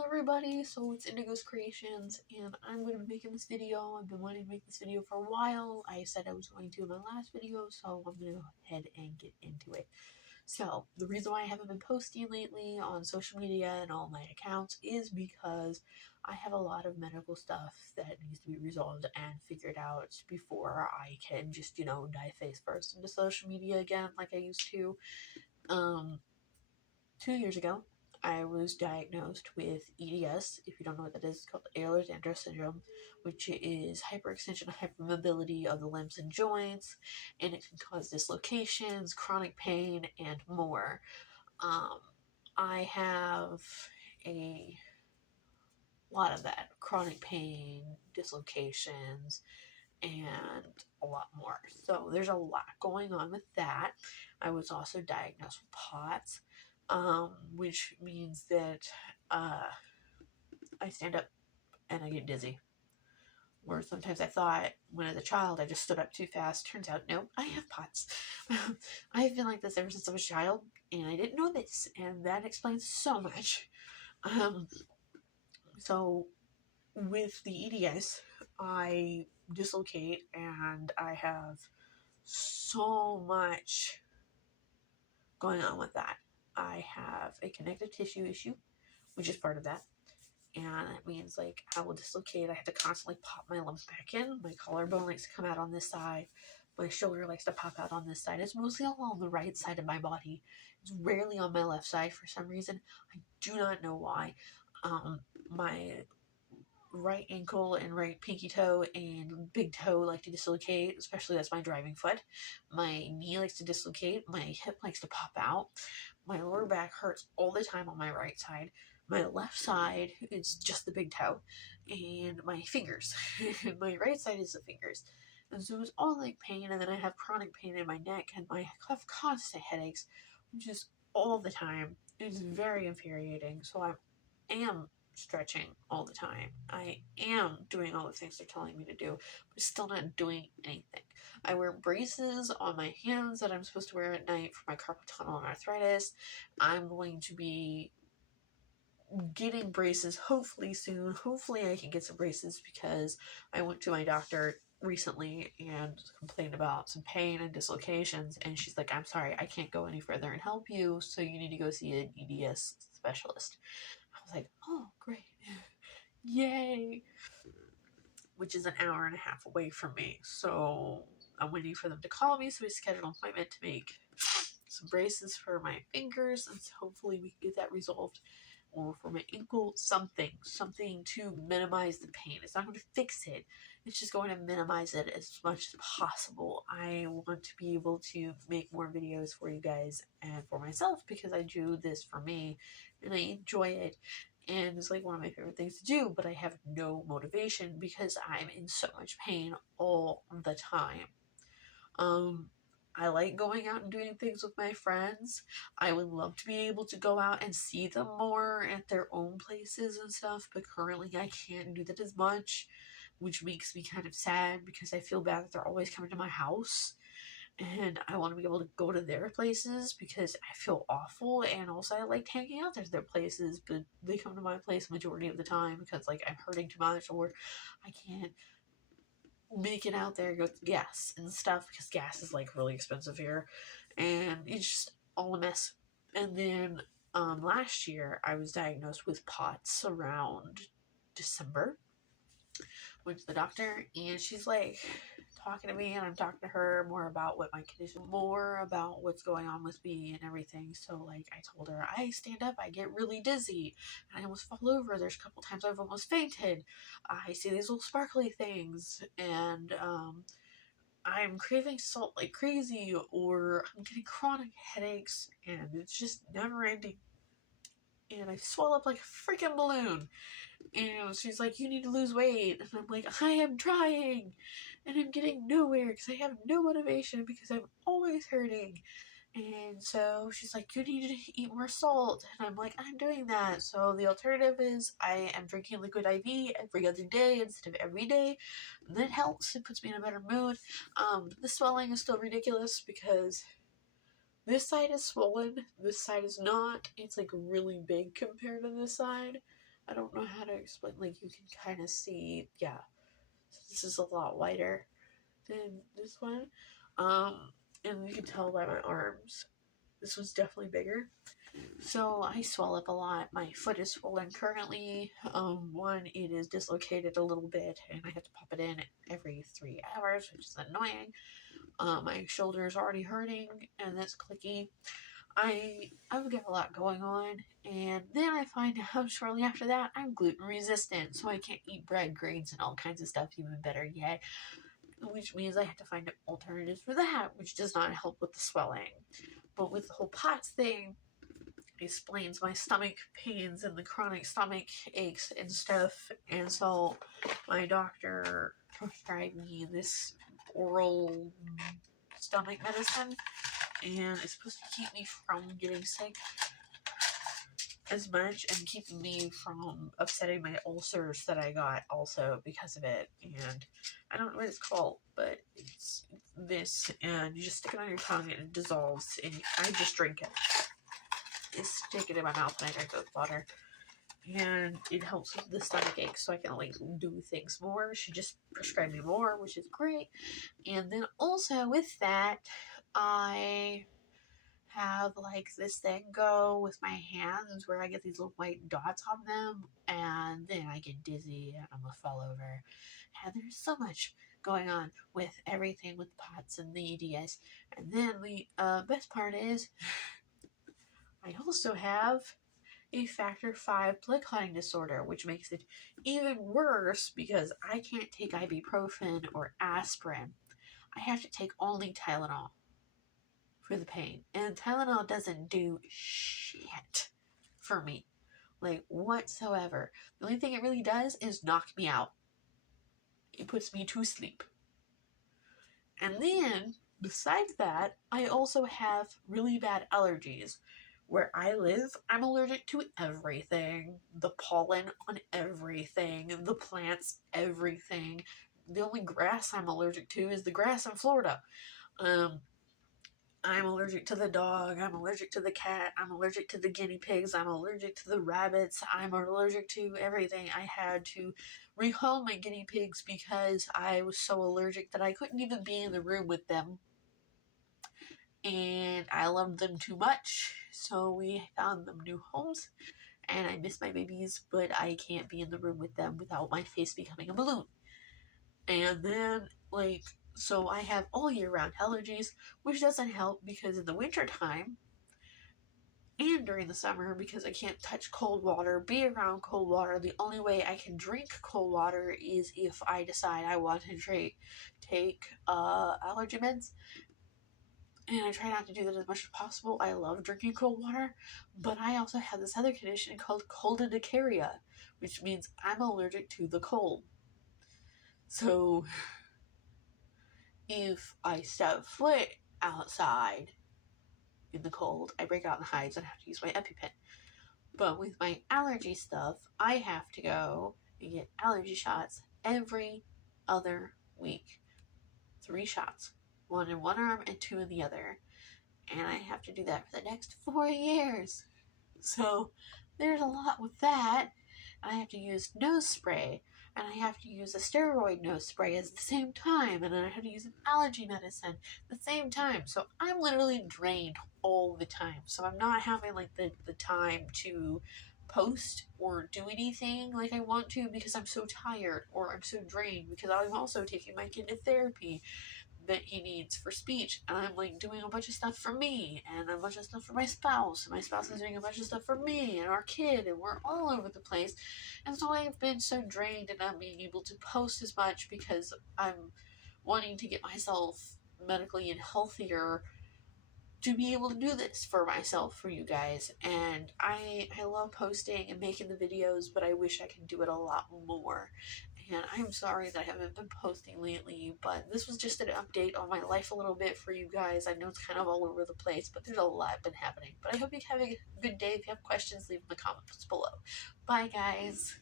Hello everybody, so it's Indigo's Creations, and I'm going to be making this video. I've been wanting to make this video for a while. I said I was going to in my last video, so I'm going to go ahead and get into it. So, the reason why I haven't been posting lately on social media and all my accounts is because I have a lot of medical stuff that needs to be resolved and figured out before I can just, dive face first into social media again like I used to. 2 years ago, I was diagnosed with EDS. If you don't know what that is, it's called Ehlers-Danlos syndrome, which is hyperextension and hypermobility of the limbs and joints, and it can cause dislocations, chronic pain, and more. I have a lot of that: chronic pain, dislocations, and a lot more. So there's a lot going on with that. I was also diagnosed with POTS, which means that I stand up and I get dizzy. Where sometimes I thought when as a child I just stood up too fast. Turns out, no, I have POTS. I've been like this ever since I was a child, and I didn't know this, and that explains so much. So with the EDS, I dislocate and I have so much going on with that. I have a connective tissue issue, which is part of that. And it means like I will dislocate. I have to constantly pop my limbs back in. My collarbone likes to come out on this side. My shoulder likes to pop out on this side. It's mostly all on the right side of my body. It's rarely on my left side for some reason. I do not know why. My right ankle and right pinky toe and big toe like to dislocate, especially that's my driving foot. My knee likes to dislocate. My hip likes to pop out. My lower back hurts all the time on my right side. My left side is just the big toe and my fingers. My right side is the fingers. And so it's all like pain, and then I have chronic pain in my neck, and I have constant headaches, just all the time. It's very infuriating. So I am stretching all the time. I am doing all the things they're telling me to do, but still not doing anything. I wear braces on my hands that I'm supposed to wear at night for my carpal tunnel and arthritis. I'm going to be getting braces hopefully soon. Hopefully I can get some braces because I went to my doctor recently and complained about some pain and dislocations, and she's like, I'm sorry, I can't go any further and help you, so you need to go see an EDS specialist. I was like, oh, great. Yay. Which is an hour and a half away from me. So I'm waiting for them to call me, so we scheduled an appointment to make some braces for my fingers, and so hopefully we can get that resolved. Or for my ankle, something to minimize the pain. It's not going to fix it. It's just going to minimize it as much as possible. I want to be able to make more videos for you guys and for myself because I do this for me and I enjoy it. And it's like one of my favorite things to do, but I have no motivation because I'm in so much pain all the time. I like going out and doing things with my friends. I would love to be able to go out and see them more at their own places and stuff, but currently I can't do that as much, which makes me kind of sad because I feel bad that they're always coming to my house. And I want to be able to go to their places because I feel awful, and also I like hanging out at their places, but they come to my place majority of the time because like I'm hurting too much or I can't make it out there with gas and stuff because gas is like really expensive here, and it's just all a mess. And then last year I was diagnosed with POTS around December. Went to the doctor, and she's like talking to me, and I'm talking to her more about what my condition, more about what's going on with me and everything. So like I told her, I stand up, I get really dizzy, and I almost fall over. There's a couple times I've almost fainted. I see these little sparkly things, and I'm craving salt like crazy, or I'm getting chronic headaches, and it's just never ending. And I swell up like a freaking balloon. And she's like, you need to lose weight. And I'm like, I am trying. And I'm getting nowhere because I have no motivation because I'm always hurting. And so she's like, you need to eat more salt. And I'm like, I'm doing that. So the alternative is I am drinking liquid IV every other day instead of every day. And that helps. It puts me in a better mood. The swelling is still ridiculous because this side is swollen. This side is not. It's like really big compared to this side. I don't know how to explain, like, you can kind of see, yeah, this is a lot wider than this one. And you can tell by my arms, this was definitely bigger. So I swell up a lot. My foot is swollen currently. One, it is dislocated a little bit, and I have to pop it in every 3 hours, which is annoying. My shoulder is already hurting, and that's clicky. I've got a lot going on, and then I find out shortly after that I'm gluten resistant, so I can't eat bread, grains, and all kinds of stuff. Even better yet, which means I have to find alternatives for that, which does not help with the swelling. But with the whole POTS thing, it explains my stomach pains and the chronic stomach aches and stuff. And so my doctor prescribed me this oral stomach medicine, and it's supposed to keep me from getting sick as much and keeping me from upsetting my ulcers that I got also because of it. And I don't know what it's called, but it's this, and you just stick it on your tongue and it dissolves, and I just drink it. I stick it in my mouth and I drink it with water, and it helps with the stomach ache, so I can like do things more. She just prescribed me more, which is great. And then also with that, I have like this thing go with my hands where I get these little white dots on them, and then I get dizzy and I'm gonna fall over. And there's so much going on with everything with POTS and the EDS. And then the best part is I also have a factor 5 blood clotting disorder, which makes it even worse because I can't take ibuprofen or aspirin. I have to take only Tylenol for the pain. And Tylenol doesn't do shit for me, like whatsoever. The only thing it really does is knock me out. It puts me to sleep. And then, besides that, I also have really bad allergies. Where I live, I'm allergic to everything. The pollen on everything, the plants, everything. The only grass I'm allergic to is the grass in Florida. I'm allergic to the dog, I'm allergic to the cat, I'm allergic to the guinea pigs, I'm allergic to the rabbits, I'm allergic to everything. I had to rehome my guinea pigs because I was so allergic that I couldn't even be in the room with them. And I loved them too much, so we found them new homes. And I miss my babies, but I can't be in the room with them without my face becoming a balloon. And then, like, so I have all year round allergies, which doesn't help because in the wintertime and during the summer, because I can't touch cold water, be around cold water, the only way I can drink cold water is if I decide I want to take allergy meds. And I try not to do that as much as possible. I love drinking cold water, but I also have this other condition called coldicaria, which means I'm allergic to the cold. So if I step foot outside in the cold, I break out in hives and have to use my EpiPen. But with my allergy stuff, I have to go and get allergy shots every other week. 3 shots. 1 in one arm and 2 in the other. And I have to do that for the next 4 years. So there's a lot with that. I have to use nose spray, and I have to use a steroid nose spray at the same time, and then I have to use an allergy medicine at the same time. So I'm literally drained all the time. So I'm not having like the time to post or do anything like I want to because I'm so tired or I'm so drained because I'm also taking my kid to therapy that he needs for speech, and I'm like doing a bunch of stuff for me and a bunch of stuff for my spouse, and my spouse is doing a bunch of stuff for me and our kid, and we're all over the place. And so I've been so drained and not being able to post as much because I'm wanting to get myself medically and healthier to be able to do this for myself, for you guys. And I love posting and making the videos, but I wish I could do it a lot more. And I'm sorry that I haven't been posting lately, but this was just an update on my life a little bit for you guys. I know it's kind of all over the place, but there's a lot been happening. But I hope you're having a good day. If you have questions, leave them in the comments below. Bye, guys.